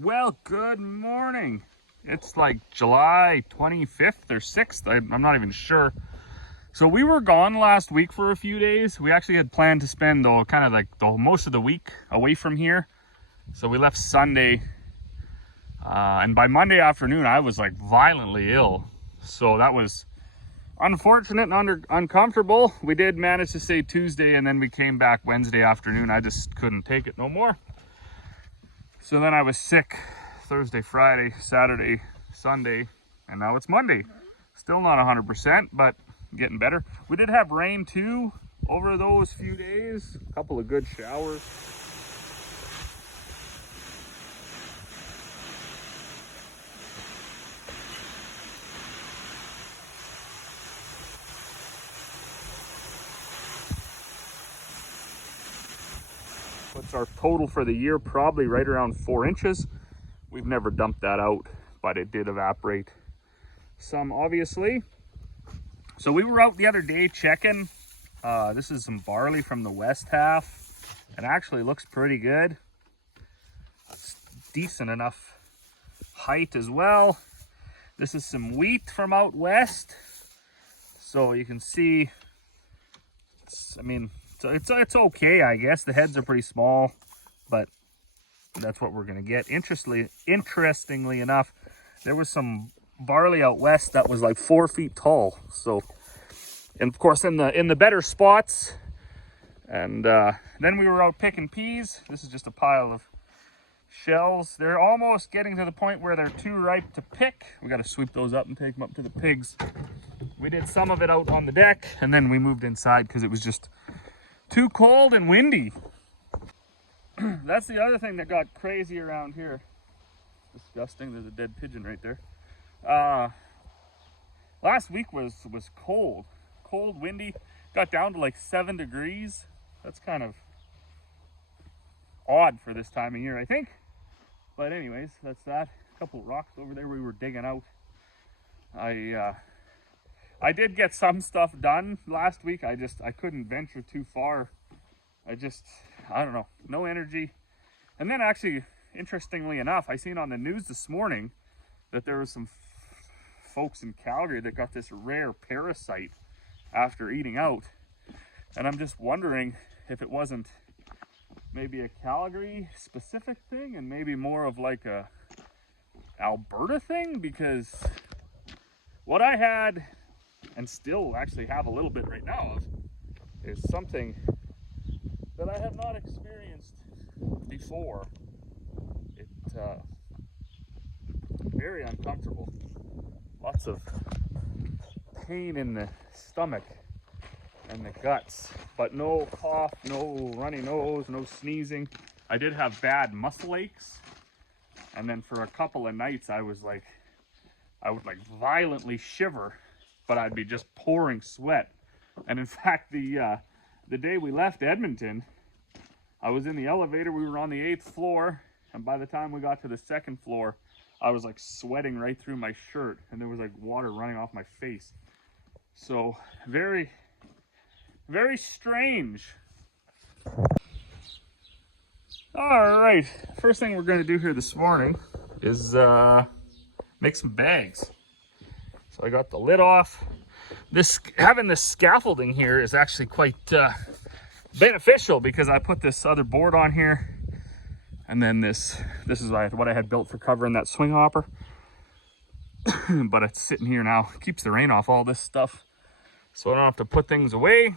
Well, good morning. It's like July 25th or 6th. I'm not even sure. So we were gone last week for a few days. We actually had planned to spend kind of like the most of the week away from here. So we left Sunday, and by Monday afternoon, I was like violently ill. So that was unfortunate and uncomfortable. We did manage to stay Tuesday, and then we came back Wednesday afternoon. I just couldn't take it no more. So then I was sick Thursday, Friday, Saturday, Sunday, and now it's Monday. Still not 100%, but getting better. We did have rain too over those few days. A couple of good showers. What's our total for the year? Probably right around 4 inches. We've never dumped that out, but it did evaporate some, obviously. So we were out the other day checking. This is some barley from the west half. It actually looks pretty good. It's decent enough height as well. This is some wheat from out west. So you can see, it's okay, I guess. The heads are pretty small, but that's what we're gonna get. Interestingly enough, there was some barley out west that was like 4 feet tall. So, and of course in the better spots. And then we were out picking peas. This is just a pile of shells. They're almost getting to the point where they're too ripe to pick. We got to sweep those up and take them up to the pigs. We did some of it out on the deck, and then we moved inside because it was just too cold and windy. That's the other thing that got crazy around here. Disgusting. There's a dead pigeon right there. Last week was cold, windy. Got down to like 7 degrees. That's kind of odd for this time of year, I think. But anyways, that's that. A couple of rocks over there we were digging out. I did get some stuff done last week. I couldn't venture too far. I don't know, no energy. And then actually, interestingly enough, I seen on the news this morning that there was some folks in Calgary that got this rare parasite after eating out. And I'm just wondering if it wasn't maybe a Calgary specific thing and maybe more of like a Alberta thing, because what I had and still actually have a little bit right now of is something that I have not experienced before. It's very uncomfortable. Lots of pain in the stomach and the guts, but no cough, no runny nose, no sneezing. I did have bad muscle aches, and then for a couple of nights I would like violently shiver, but I'd be just pouring sweat. And in fact, the day we left Edmonton, I was in the elevator. We were on the 8th floor, and by the time we got to the 2nd floor, I was like sweating right through my shirt, and there was like water running off my face. So very, very strange. All right, first thing we're going to do here this morning is make some bags. So I got the lid off. Having this scaffolding here is actually quite beneficial, because I put this other board on here, and then this is what I had built for covering that swing hopper. But it's sitting here now. It keeps the rain off all this stuff, so I don't have to put things away.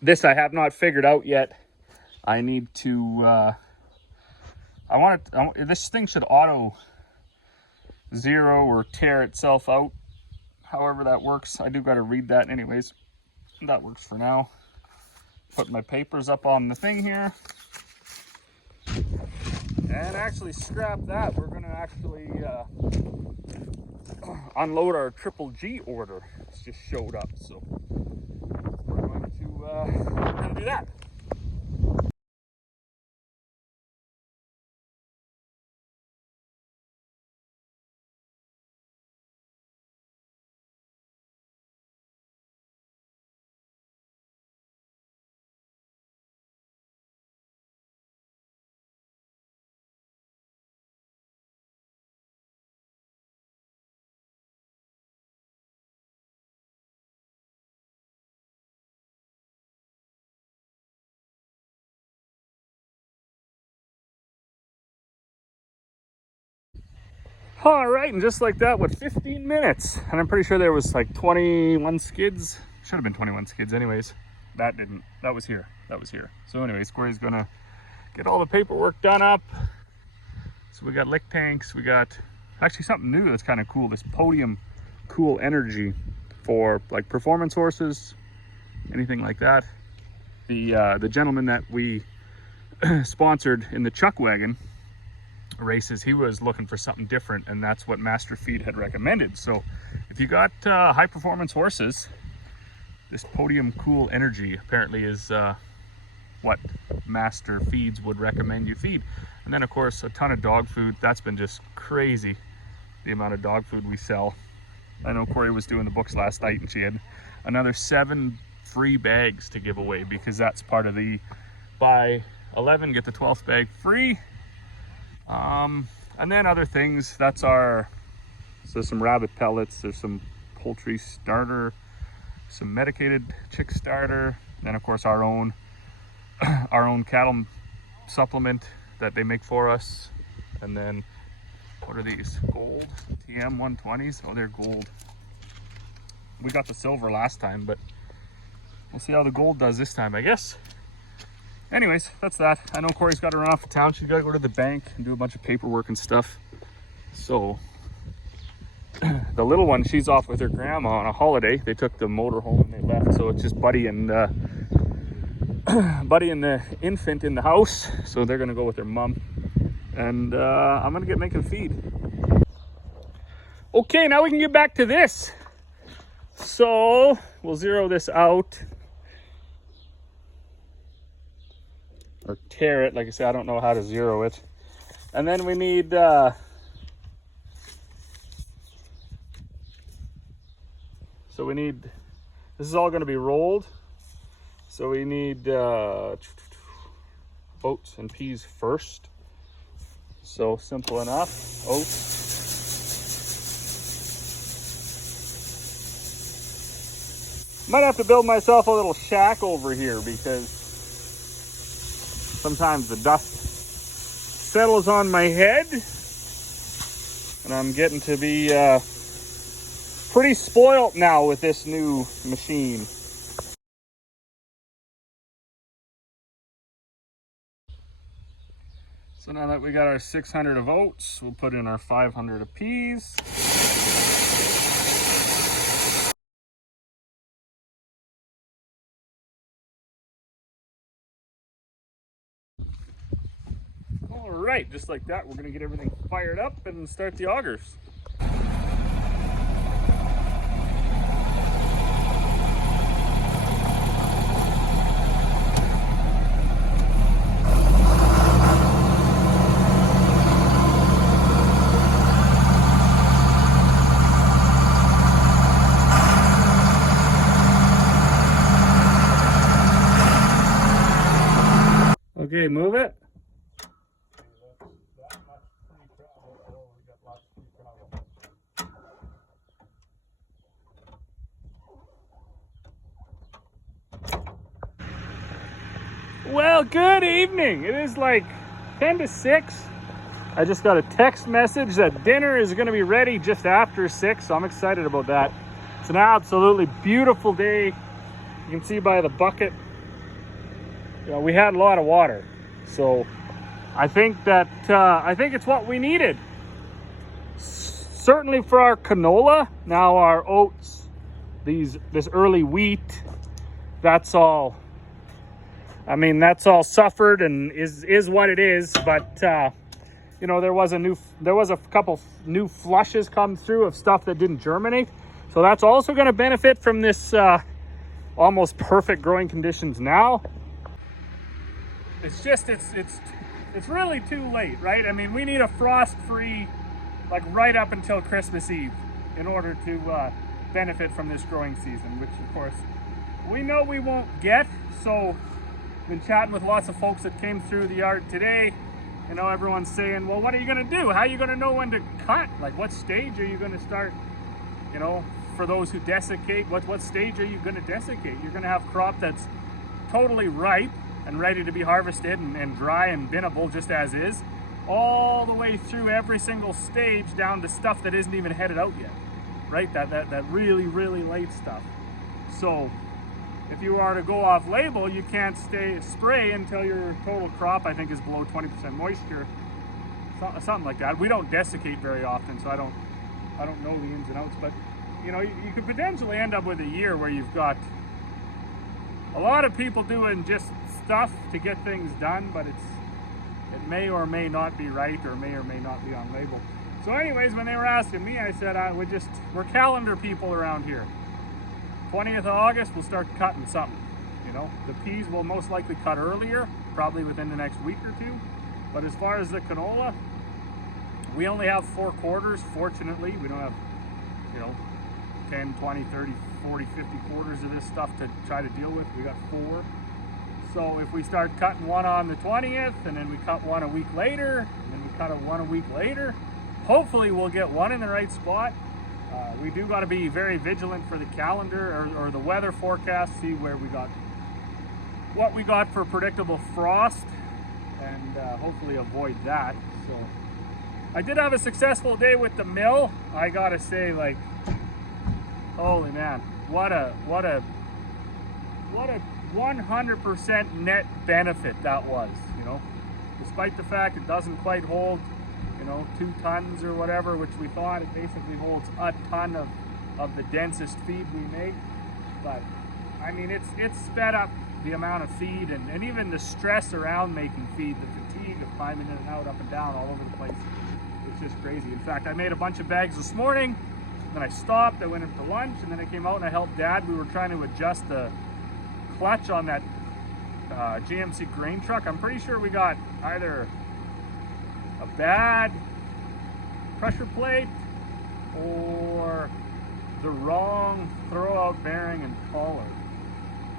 This I have not figured out yet. I need to this thing should auto zero or tear itself out, however that works. I do got to read that anyways. That works for now. Put my papers up on the thing here, and actually scrap that. We're going to actually unload our Triple G order. It's just showed up, so we're going to do that. All right, and just like that, what, 15 minutes? And I'm pretty sure there was like 21 skids. Should have been 21 skids anyways. That didn't, that was here. So anyways, Corey's gonna get all the paperwork done up. So we got lick tanks, we got actually something new that's kind of cool, this Podium Cool Energy for like performance horses, anything like that. The gentleman that we sponsored in the Chuck Wagon races, he was looking for something different, and that's what Master Feed had recommended. So if you got high performance horses, this Podium Cool Energy apparently is what Master Feeds would recommend you feed. And then of course a ton of dog food. That's been just crazy, the amount of dog food we sell. I know Corey was doing the books last night and she had another 7 free bags to give away, because that's part of the buy 11 get the 12th bag free. And then other things, that's our, so some rabbit pellets, there's some poultry starter, some medicated chick starter, then of course our own cattle supplement that they make for us. And then what are these? Gold TM 120s. Oh, they're gold. We got the silver last time, but we'll see how the gold does this time, I guess. Anyways, that's that. I know Corey's got to run off to town. She's got to go to the bank and do a bunch of paperwork and stuff. So the little one, she's off with her grandma on a holiday. They took the motor home and they left. So it's just Buddy and the infant in the house. So they're gonna go with their mom. And I'm gonna get making feed. Okay, now we can get back to this. So we'll zero this out. Or tear it. Like I said, I don't know how to zero it. And then we need so we need, this is all going to be rolled. So we need oats and peas first. So simple enough. Oats. Might have to build myself a little shack over here, because sometimes the dust settles on my head, and I'm getting to be pretty spoiled now with this new machine. So now that we got our 600 of oats, we'll put in our 500 of peas. All right, just like that, we're gonna get everything fired up and start the augers. Okay, move it. Well, good evening. It is like 10 to 6. I just got a text message that dinner is going to be ready just after 6, so I'm excited about that. It's an absolutely beautiful day. You can see by the bucket, you know, we had a lot of water, so I think that I think it's what we needed. Certainly for our canola. Now our oats, this early wheat, that's all, I mean, that's all suffered and is what it is. But you know, there was a couple new flushes come through of stuff that didn't germinate, so that's also going to benefit from this almost perfect growing conditions now. It's just it's really too late, right? I mean, we need a frost-free, like right up until Christmas Eve, in order to benefit from this growing season, which of course we know we won't get. So been chatting with lots of folks that came through the yard today. You know, everyone's saying, well, what are you going to do? How are you going to know when to cut? Like, what stage are you going to start? You know, for those who desiccate, what stage are you going to desiccate? You're going to have crop that's totally ripe and ready to be harvested and dry and binnable just as is, all the way through every single stage down to stuff that isn't even headed out yet, right? That really, really late stuff. So if you are to go off label, you can't spray until your total crop, I think, is below 20% moisture, something like that. We don't desiccate very often, so I don't know the ins and outs, but you know, you could potentially end up with a year where you've got a lot of people doing just stuff to get things done, but it may or may not be right, or may not be on label. So anyways, when they were asking me, I said we're calendar people around here. 20th of August, we'll start cutting something. You know, the peas will most likely cut earlier, probably within the next week or two. But as far as the canola, we only have 4 quarters, fortunately. We don't have, you know, 10, 20, 30, 40, 50 quarters of this stuff to try to deal with. We got 4. So if we start cutting one on the 20th, and then we cut one a week later, and then we cut one a week later, hopefully we'll get one in the right spot. We do got to be very vigilant for the calendar or the weather forecast, see what we got for predictable frost, and hopefully avoid that. So I did have a successful day with the mill. I gotta say, like, holy man, what a 100% net benefit that was, you know, despite the fact it doesn't quite hold, you know, 2 tons or whatever, which we thought. It basically holds a ton of the densest feed we make. But I mean, it's sped up the amount of feed, and even the stress around making feed, the fatigue of climbing in and out, up and down, all over the place. It's just crazy. In fact, I made a bunch of bags this morning, then I stopped, I went into lunch, and then I came out and I helped Dad. We were trying to adjust the clutch on that GMC grain truck. I'm pretty sure we got either a bad pressure plate or the wrong throwout bearing and collar.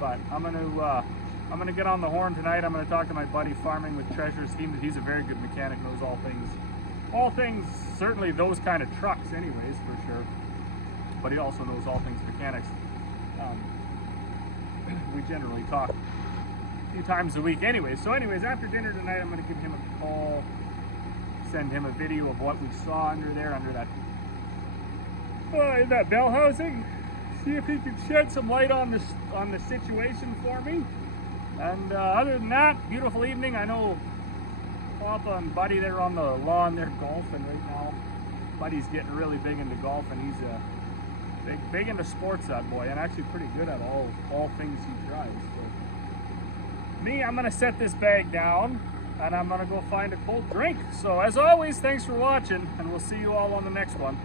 But I'm gonna get on the horn tonight. I'm gonna talk to my buddy Farming with Treasures. He's a very good mechanic, knows all things, certainly those kind of trucks anyways, for sure. But he also knows all things mechanics. We generally talk a few times a week anyways. So anyways, after dinner tonight, I'm gonna give him a call, send him a video of what we saw under that bell housing, see if he can shed some light on the situation for me. And other than that, beautiful evening. I know Papa and Buddy, they're on the lawn, they're golfing right now. Buddy's getting really big into golf, and he's big into sports, that boy, and actually pretty good at all things he tries. So me, I'm gonna set this bag down, and I'm gonna go find a cold drink. So as always, thanks for watching, and we'll see you all on the next one.